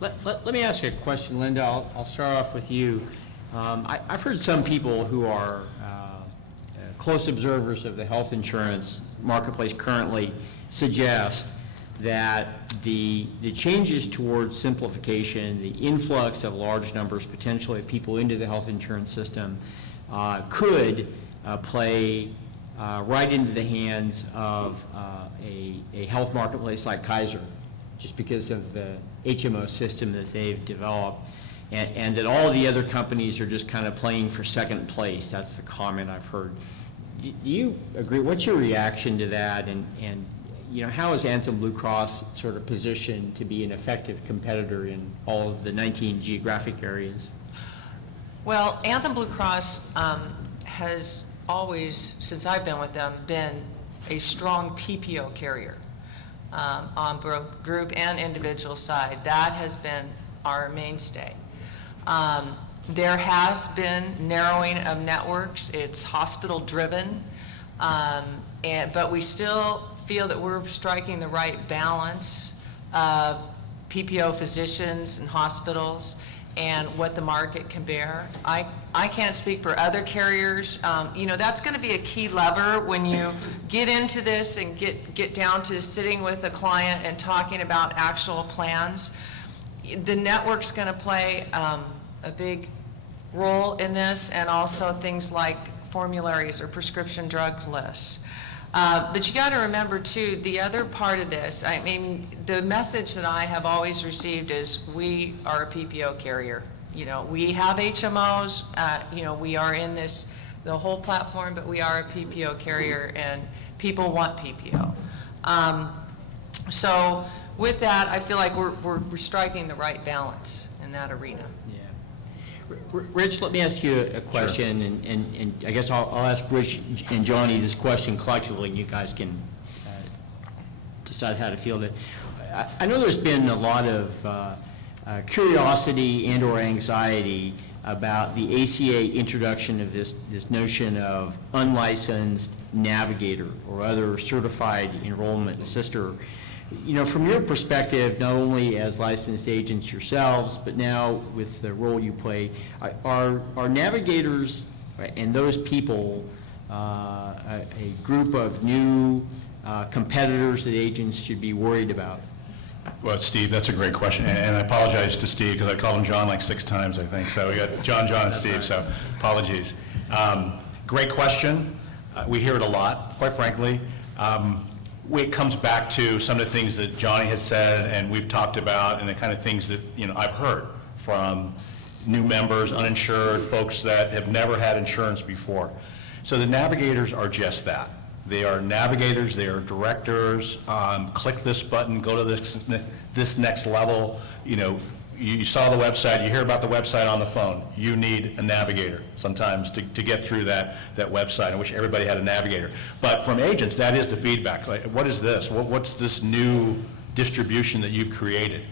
Let me ask you a question, Linda. I'll start off with you. I've heard some people who are close observers of the health insurance marketplace currently suggest that the changes towards simplification, the influx of large numbers potentially of people into the health insurance system could play right into the hands of a health marketplace like Kaiser, just because of the HMO system that they've developed, and that all the other companies are just kind of playing for second place. That's the comment I've heard. Do you agree? What's your reaction to that? And you know, how is Anthem Blue Cross sort of positioned to be an effective competitor in all of the 19 geographic areas? Well, Anthem Blue Cross has always, since I've been with them, been a strong PPO carrier on both group and individual side. That has been our mainstay. There has been narrowing of networks. It's hospital driven, but we still feel that we're striking the right balance of PPO physicians and hospitals and what the market can bear. I can't speak for other carriers. You know, that's going to be a key lever when you get into this and get down to sitting with a client and talking about actual plans. The network's going to play a big role in this, and also things like formularies or prescription drug lists. But you got to remember too, the other part of this, I mean, the message that I have always received is we are a PPO carrier. You know, we have HMOs, you know, we are in this, the whole platform, but we are a PPO carrier and people want PPO. So with that, I feel like we're striking the right balance in that arena. Rich, let me ask you a question, sure. and I guess I'll ask Rich and Johnny this question collectively, and you guys can decide how to field it. I know there's been a lot of curiosity and or anxiety about the ACA introduction of this notion of unlicensed navigator or other certified enrollment assister. You know, from your perspective, not only as licensed agents yourselves, but now with the role you play, are navigators and those people a group of new competitors that agents should be worried about? Well, Steve, that's a great question, and I apologize to Steve because I called him John like 6 times, I think. So we got John, and Steve, right. So apologies. Great question. We hear it a lot, quite frankly. It comes back to some of the things that Johnny has said and we've talked about, and the kind of things that, you know, I've heard from new members, uninsured, folks that have never had insurance before. So the navigators are just that. They are navigators, they are directors. Click this button, go to this next level. You know, you saw the website, you hear about the website on the phone. You need a navigator sometimes to get through that website. I wish everybody had a navigator. But from agents, that is the feedback. Like, what is this? What's this new distribution that you've created?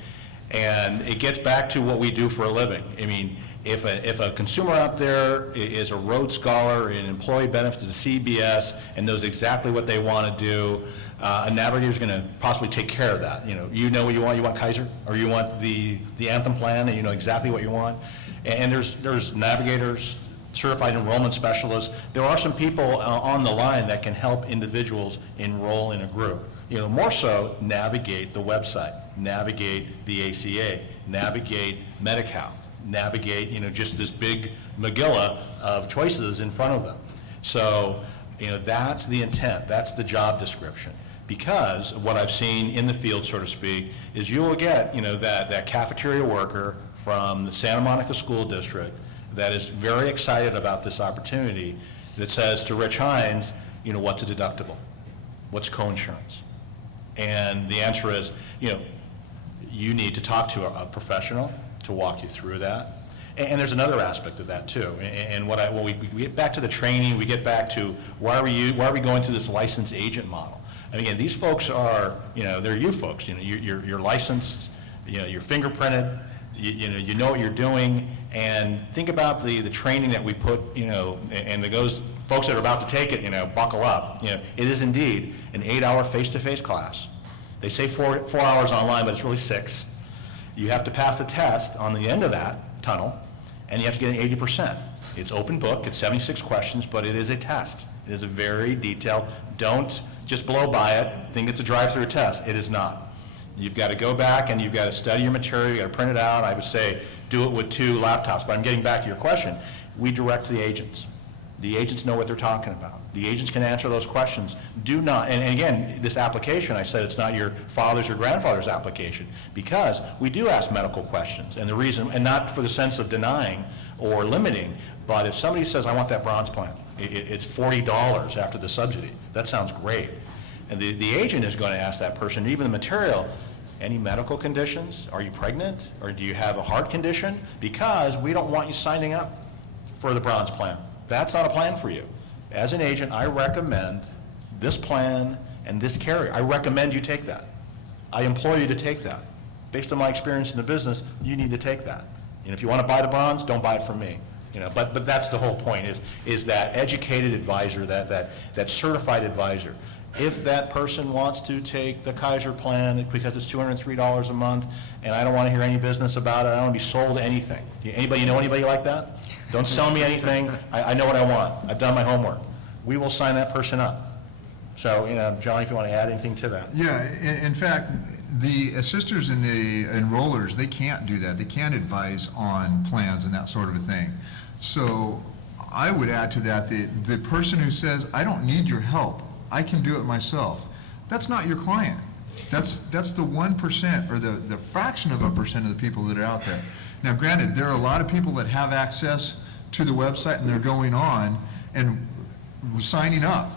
And it gets back to what we do for a living. I mean, if a consumer out there is a Rhodes Scholar in employee benefits to CBS and knows exactly what they want to do, a navigator is going to possibly take care of that. You know what you want. You want Kaiser, or you want the Anthem plan, and you know exactly what you want. And there's navigators, certified enrollment specialists. There are some people on the line that can help individuals enroll in a group. You know, more so navigate the website, navigate the ACA, navigate Medi-Cal, navigate, you know, just this big megillah of choices in front of them. So, you know, that's the intent, that's the job description. Because what I've seen in the field, so to speak, is you will get, you know, that cafeteria worker from the Santa Monica School District that is very excited about this opportunity that says to Rich Hines, you know, what's a deductible? What's coinsurance? And the answer is, you know, you need to talk to a professional to walk you through that. And there's another aspect of that too. And when we get back to the training, we get back to why are we going through this licensed agent model? And again, these folks are, you know, they're you folks. You know, you're licensed. You know, you're fingerprinted. You know what you're doing. And think about the training that we put. You know, and those folks that are about to take it, you know, buckle up. You know, it is indeed an 8-hour face-to-face class. They say 4 hours online, but it's really 6. You have to pass a test on the end of that tunnel, and you have to get an 80%. It's open book, it's 76 questions, but it is a test. It is a very detailed, don't just blow by it, think it's a drive-through test. It is not. You've got to go back and you've got to study your material, you've got to print it out. I would say do it with 2 laptops, but I'm getting back to your question. We direct the agents. The agents know what they're talking about. The agents can answer those questions. Do not, and again, this application, I said it's not your father's or grandfather's application, because we do ask medical questions, and the reason, and not for the sense of denying or limiting, but if somebody says, I want that bronze plan, it's $40 after the subsidy, that sounds great. And the agent is going to ask that person, even the material, any medical conditions? Are you pregnant? Or do you have a heart condition? Because we don't want you signing up for the bronze plan. That's not a plan for you. As an agent, I recommend this plan and this carrier. I recommend you take that. I implore you to take that. Based on my experience in the business, you need to take that. And if you want to buy the bronze, don't buy it from me. You know, but that's the whole point, is that educated advisor, that certified advisor. If that person wants to take the Kaiser plan because it's $203 a month, and I don't want to hear any business about it, I don't want to be sold anything. Anybody know anybody like that? Don't sell me anything. I know what I want. I've done my homework. We will sign that person up. So, you know, John, if you want to add anything to that. Yeah, in fact, the assisters and the enrollers, they can't do that. They can't advise on plans and that sort of a thing. So I would add to that, the person who says, I don't need your help, I can do it myself, that's not your client. That's the 1% or the fraction of a percent of the people that are out there. Now granted, there are a lot of people that have access to the website and they're going on and signing up.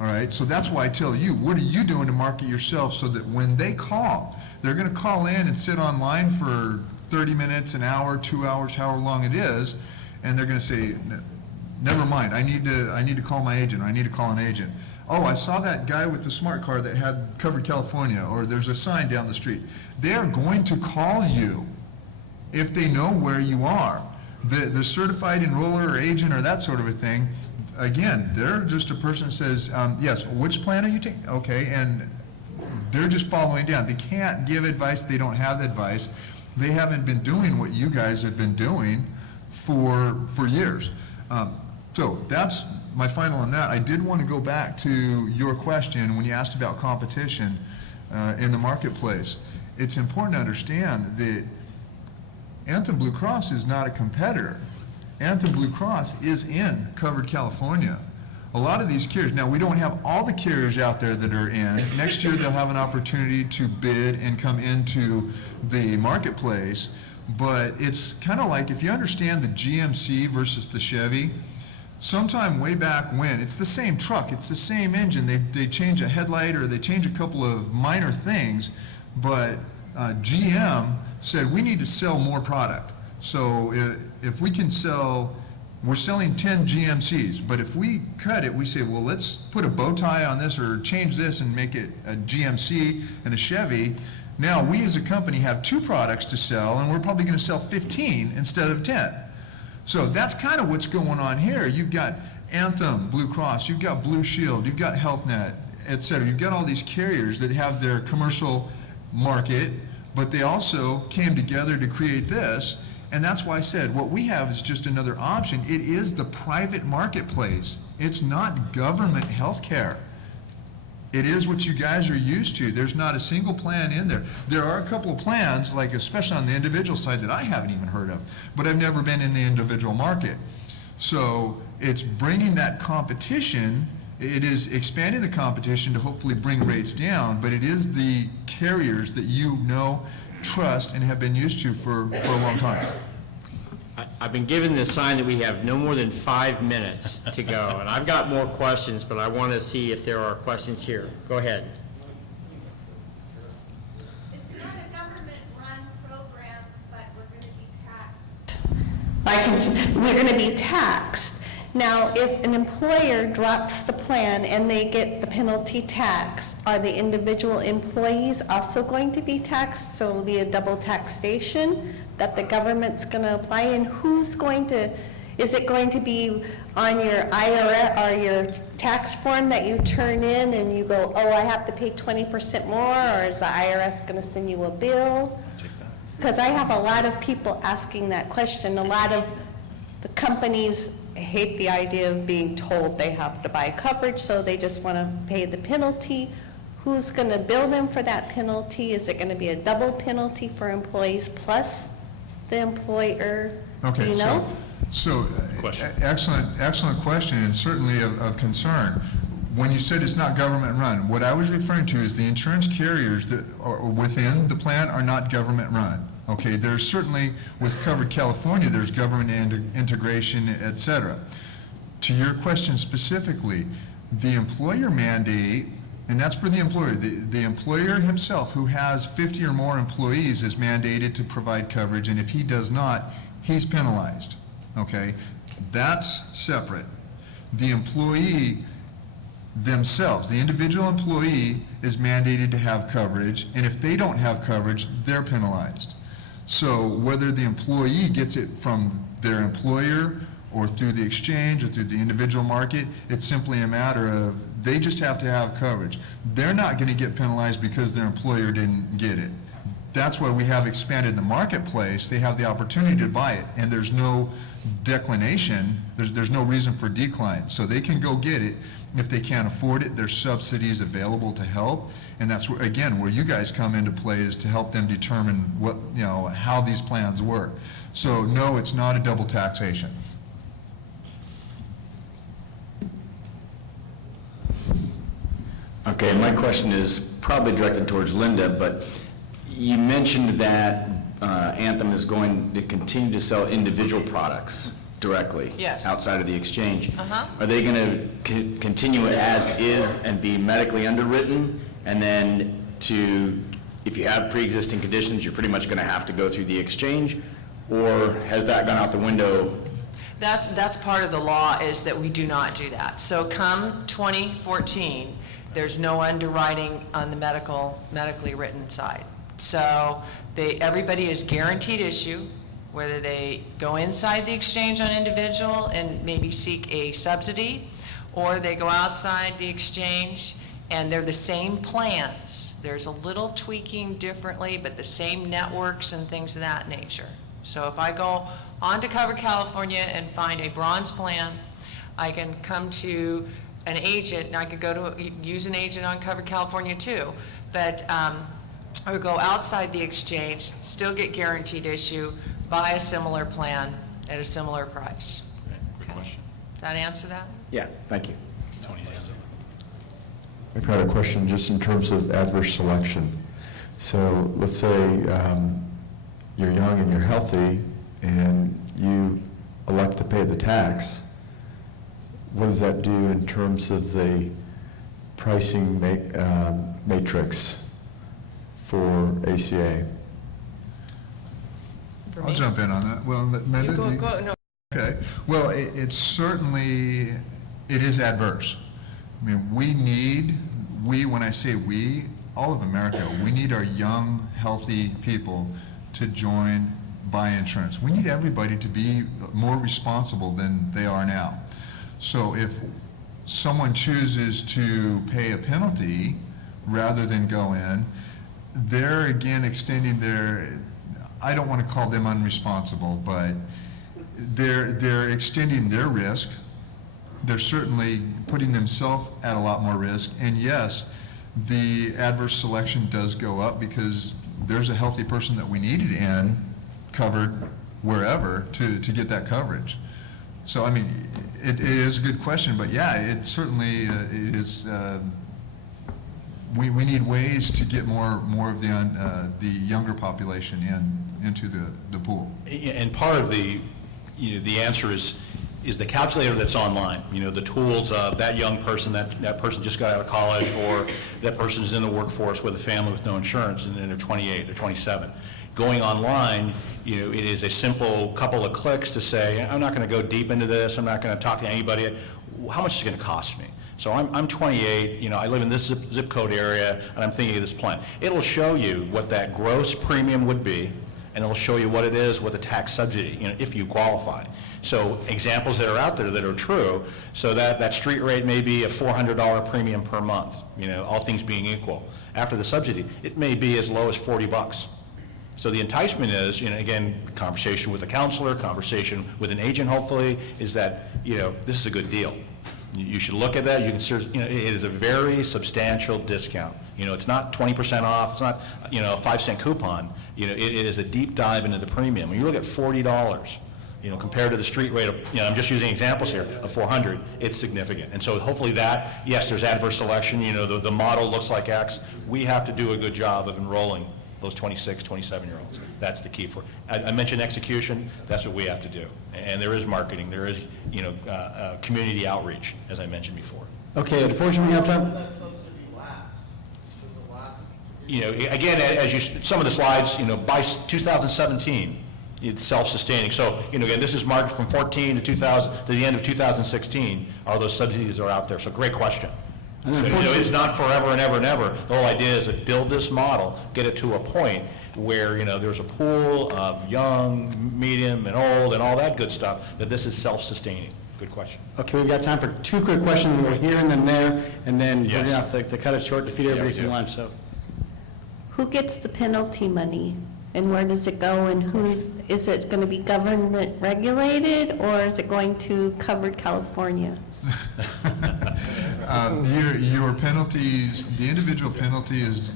All right, so that's why I tell you, what are you doing to market yourself so that when they call, they're going to call in and sit online for 30 minutes, an hour, 2 hours, however long it is, and they're going to say, never mind, I need to call my agent, I need to call an agent. Oh, I saw that guy with the smart car that had covered California, or there's a sign down the street. They're going to call you if they know where you are. The certified enroller or agent or that sort of a thing, again, they're just a person that says, yes, which plan are you taking? Okay, and they're just following down. They can't give advice, they don't have the advice. They haven't been doing what you guys have been doing for years. So that's my final on that. I did want to go back to your question when you asked about competition in the marketplace. It's important to understand that Anthem Blue Cross is not a competitor. Anthem Blue Cross is in covered California. A lot of these carriers, now we don't have all the carriers out there that are in. Next year they'll have an opportunity to bid and come into the marketplace, but it's kind of like if you understand the GMC versus the Chevy, sometime way back when, it's the same truck, it's the same engine, they change a headlight or they change a couple of minor things, but GM said we need to sell more product. So if we can sell, we're selling 10 GMCs, but if we cut it, we say, well, let's put a bow tie on this or change this and make it a GMC and a Chevy. Now we as a company have 2 products to sell and we're probably going to sell 15 instead of 10. So that's kind of what's going on here. You've got Anthem, Blue Cross, you've got Blue Shield, you've got HealthNet, et cetera. You've got all these carriers that have their commercial market, but they also came together to create this. And that's why I said what we have is just another option. It is the private marketplace. It's not government health care. It is what you guys are used to. There's not a single plan in there. There are a couple of plans, like especially on the individual side, that I haven't even heard of, but I've never been in the individual market. So it's bringing that competition, it is expanding the competition to hopefully bring rates down, but it is the carriers that you know, trust, and have been used to for a long time. I've been given the sign that we have no more than 5 minutes to go, and I've got more questions, but I want to see if there are questions here. Go ahead. It's not a government-run program, but we're going to be taxed. We're going to be taxed. Now, if an employer drops the plan and they get the penalty tax, are the individual employees also going to be taxed? So it'll be a double taxation that the government's going to apply, and who's going to, is it going to be on your IRS or your tax form that you turn in and you go, oh, I have to pay 20% more, or is the IRS going to send you a bill? Because I have a lot of people asking that question. A lot of the companies hate the idea of being told they have to buy coverage, so they just want to pay the penalty. Who's going to bill them for that penalty? Is it going to be a double penalty for employees plus the employer? Do Okay, you know? so Question. excellent question, and certainly of concern. When you said it's not government-run, what I was referring to is the insurance carriers that are within the plan are not government-run. Okay, there's certainly, with Covered California, there's government integration, et cetera. To your question specifically, the employer mandate, and that's for the employer, the employer himself who has 50 or more employees is mandated to provide coverage, and if he does not, he's penalized, okay? That's separate. The employee themselves, the individual employee is mandated to have coverage, and if they don't have coverage, they're penalized. So whether the employee gets it from their employer or through the exchange or through the individual market, it's simply a matter of they just have to have coverage. They're not going to get penalized because their employer didn't get it. That's why we have expanded the marketplace. They have the opportunity to buy it, and there's no declination, there's no reason for decline. So they can go get it. If they can't afford it, there's subsidies available to help. And that's where, again, where you guys come into play is to help them determine what, how these plans work. So no, it's not a double taxation. Okay, my question is probably directed towards Linda, but you mentioned that Anthem is going to continue to sell individual products directly. Yes. Outside of the exchange. Uh-huh. Are they going to continue it as is and be medically underwritten? And then if you have pre-existing conditions, you're pretty much going to have to go through the exchange? Or has that gone out the window? That's part of the law, is that we do not do that. So come 2014, there's no underwriting on the medically written side. So everybody is guaranteed issue, whether they go inside the exchange on individual and maybe seek a subsidy, or they go outside the exchange, and they're the same plans. There's a little tweaking differently, but the same networks and things of that nature. So if I go on to Covered California and find a bronze plan, I can come to an agent, and I could use an agent on Covered California too, but or go outside the exchange, still get guaranteed issue, buy a similar plan at a similar price. Good question. Does that answer that? Yeah, thank you. Tony, I've got a question just in terms of adverse selection. So let's say you're young and you're healthy and you elect to pay the tax. What does that do in terms of the pricing matrix for ACA? For I'll me? jump in on that. Well, maybe. You go, no. Okay, well, it's certainly, it is adverse. I mean, when I say we, all of America, we need our young, healthy people to buy insurance. We need everybody to be more responsible than they are now. So if someone chooses to pay a penalty rather than go in, they're again extending I don't want to call them unresponsible, but they're extending their risk. They're certainly putting themselves at a lot more risk. And yes, the adverse selection does go up because there's a healthy person that we needed in covered wherever to get that coverage. So, I mean, it is a good question, but yeah, it certainly is. We need ways to get more of the younger population into the pool. And part of the answer is the calculator that's online, the tools of that young person, that person just got out of college, or that person is in the workforce with a family with no insurance and they're 28 or 27. Going online, it is a simple couple of clicks to say, I'm not going to go deep into this, I'm not going to talk to anybody. How much is it going to cost me? So I'm 28, I live in this zip code area, and I'm thinking of this plan. It'll show you what that gross premium would be, and it'll show you what it is with the tax subsidy, if you qualify. So examples that are out there that are true, so that street rate may be a $400 premium per month, all things being equal. After the subsidy, it may be as low as $40. So the enticement is, again, conversation with a counselor, conversation with an agent hopefully, is that, this is a good deal. You should look at that, you can, it is a very substantial discount. It's not 20% off, it's not, a 5-cent coupon. It is a deep dive into the premium. When you look at $40, compared to the street rate of, I'm just using examples here, of $400, it's significant. And so hopefully that, yes, there's adverse selection, the model looks like X. We have to do a good job of enrolling those 26, 27-year-olds. That's the key for, I mentioned execution, that's what we have to do. And there is marketing, there is, community outreach, as I mentioned before. Okay, unfortunately, we have time. Again, as some of the slides, by 2017, it's self-sustaining. So, again, this is marked from 14 to the end of 2016, all those subsidies are out there. So great question. So, it's not forever and ever and ever. The whole idea is to build this model, get it to a point where, there's a pool of young, medium, and old, and all that good stuff, that this is self-sustaining. Good question. Okay, we've got time for 2 quick questions. We're here and then there, and then we're Yes. going to have to cut it short to feed everybody some lunch, so. Who gets the penalty money, and where does it go, and is it going to be government regulated, or is it going to covered California? Your penalties, the individual penalty is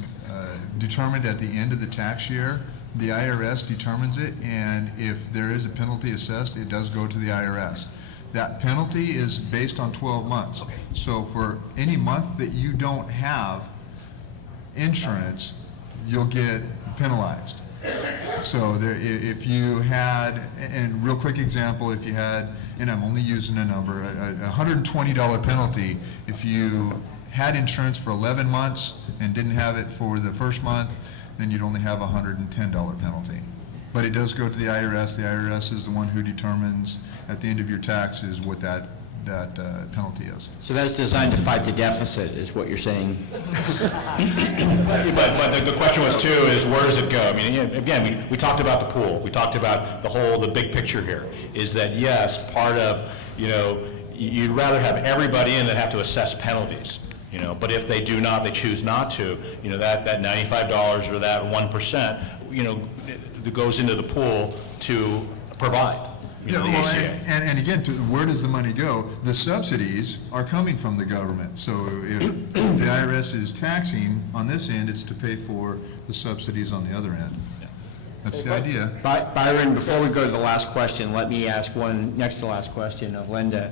determined at the end of the tax year. The IRS determines it, and if there is a penalty assessed, it does go to the IRS. That penalty is based on 12 months. Okay. So for any month that you don't have insurance, you'll get penalized. So if you had, and real quick example, if you had, and I'm only using a number, a $120 penalty, if you had insurance for 11 months and didn't have it for the first month, then you'd only have a $110 penalty. But it does go to the IRS. The IRS is the one who determines at the end of your taxes what that penalty is. So that's designed to fight the deficit, is what you're saying? But the question was too, is where does it go? I mean, again, we talked about the pool. We talked about the big picture here, is that yes, part of, you'd rather have everybody in than have to assess penalties. But if they do not, they choose not to, that $95 or that 1%, that goes into the pool to provide, the ACA. And again, where does the money go? The subsidies are coming from the government. So if the IRS is taxing on this end, it's to pay for the subsidies on the other end. That's the idea. Byron, before we go to the last question, let me ask one next to last question of Linda.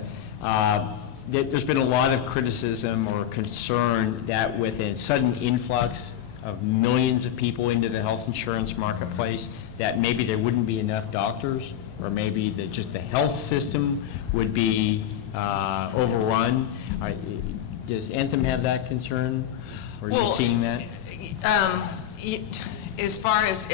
There's been a lot of criticism or concern that with a sudden influx of millions of people into the health insurance marketplace, that maybe there wouldn't be enough doctors, or maybe just the health system would be overrun. Does Anthem have that concern? Or are you seeing that? As far as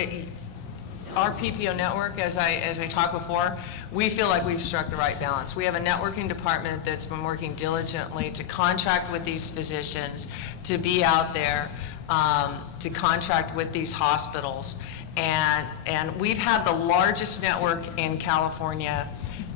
our PPO network, as I talked before, we feel like we've struck the right balance. We have a networking department that's been working diligently to contract with these physicians, to be out there, to contract with these hospitals. And we've had the largest network in California,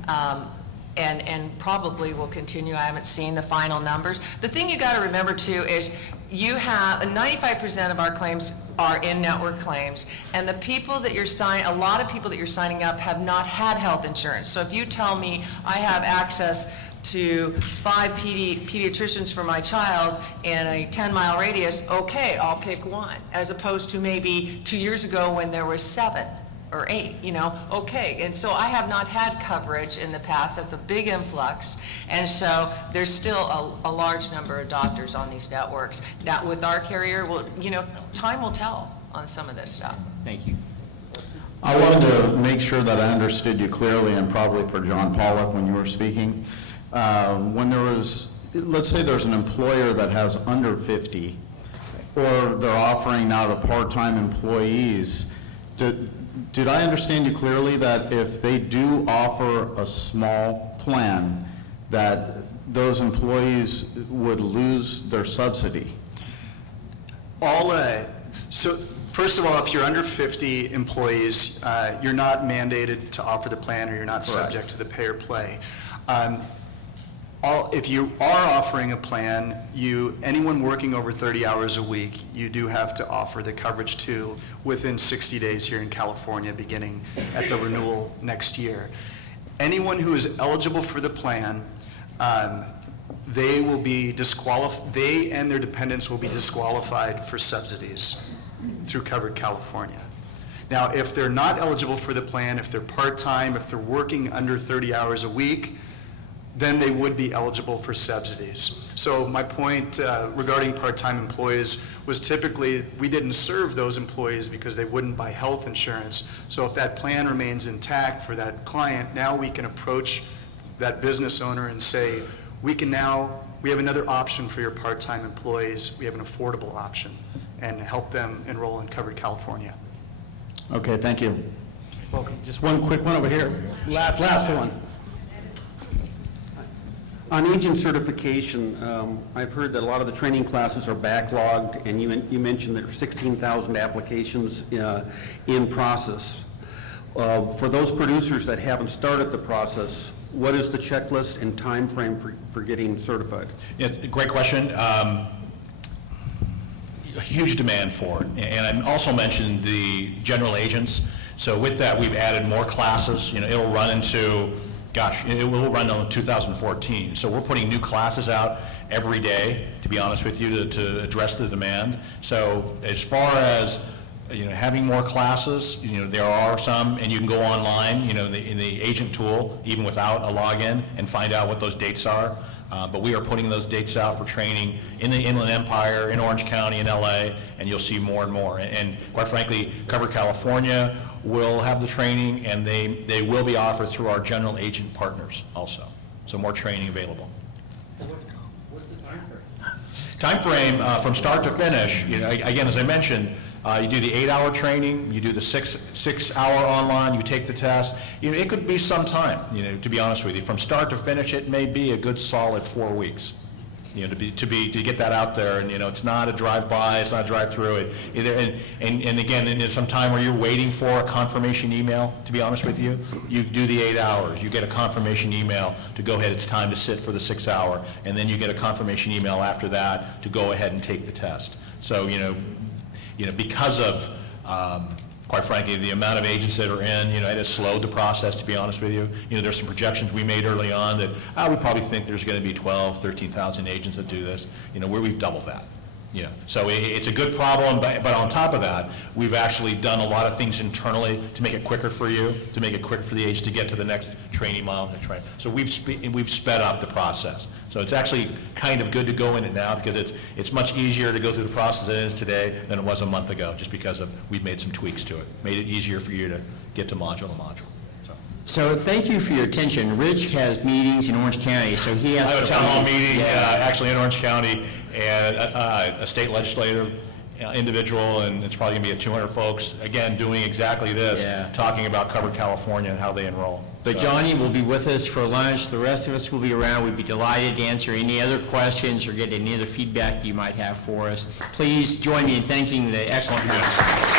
and probably will continue. I haven't seen the final numbers. The thing you got to remember too is you have 95% of our claims are in-network claims, and the people that you're a lot of people that you're signing up have not had health insurance. So if you tell me I have access to 5 pediatricians for my child in a 10-mile radius, okay, I'll pick one, as opposed to maybe 2 years ago when there were 7 or 8, okay. And so I have not had coverage in the past. That's a big influx. And so there's still a large number of doctors on these networks. Now, with our carrier, time will tell on some of this stuff. Thank you. I wanted to make sure that I understood you clearly, and probably for John Pollock when you were speaking. When there was, let's say there's an employer that has under 50, or they're offering now to part-time employees, did I understand you clearly that if they do offer a small plan, that those employees would lose their subsidy? So first of all, if you're under 50 employees, you're not mandated to offer the plan, or you're not subject to the pay or play. if you are offering a plan, anyone working over 30 hours a week, you do have to offer the coverage to within 60 days here in California, beginning at the renewal next year. Anyone who is eligible for the plan, they will be they and their dependents will be disqualified for subsidies through Covered California. Now, if they're not eligible for the plan, if they're part-time, if they're working under 30 hours a week, then they would be eligible for subsidies. So my point regarding part-time employees was typically we didn't serve those employees because they wouldn't buy health insurance. So if that plan remains intact for that client, now we can approach that business owner and say, we have another option for your part-time employees. We have an affordable option, and help them enroll in Covered California. Okay, thank you. Welcome. Just one quick one over here. Last one. On agent certification, I've heard that a lot of the training classes are backlogged, and you mentioned there are 16,000 applications in process. For those producers that haven't started the process, what is the checklist and time frame for getting certified? Yeah, great question. A huge demand for it. And I also mentioned the general agents. So with that, we've added more classes. It'll run into, it will run until 2014. So we're putting new classes out every day, to be honest with you, to address the demand. So as far as having more classes, there are some, and you can go online, in the agent tool, even without a login, and find out what those dates are. But we are putting those dates out for training in the Inland Empire, in Orange County, in LA, and you'll see more and more. And quite frankly, Covered California will have the training, and they will be offered through our general agent partners also. So more training available. What's the time frame? Time frame from start to finish, again, as I mentioned, you do the 8-hour training, you do the six-hour online, you take the test. It could be some time, to be honest with you. From start to finish, it may be a good solid 4 weeks, to get that out there. And, it's not a drive-by, it's not a drive-through. And again, in some time where you're waiting for a confirmation email, to be honest with you, you do the 8 hours, you get a confirmation email to go ahead, it's time to sit for the 6-hour, and then you get a confirmation email after that to go ahead and take the test. So, because of, quite frankly, the amount of agents that are in, it has slowed the process, to be honest with you. There's some projections we made early on that, we probably think there's going to be 12, 13,000 agents that do this, where we've doubled that. So it's a good problem, but on top of that, we've actually done a lot of things internally to make it quicker for you, to make it quicker for the agent to get to the next training mile. So we've sped up the process. So it's actually kind of good to go in it now, because it's much easier to go through the process than it is today than it was a month ago, just because we've made some tweaks to it, made it easier for you to get to module to module. So thank you for your attention. Rich has meetings in Orange County, so he has to... I have a town hall meeting, Yeah. actually in Orange County, and a state legislative individual, and it's probably going to be 200 folks, again, doing exactly this, Yeah. talking about Covered California and how they enroll. But So- Johnny will be with us for lunch. The rest of us will be around. We'd be delighted to answer any other questions or get any other feedback you might have for us. Please join me in thanking the excellent panel.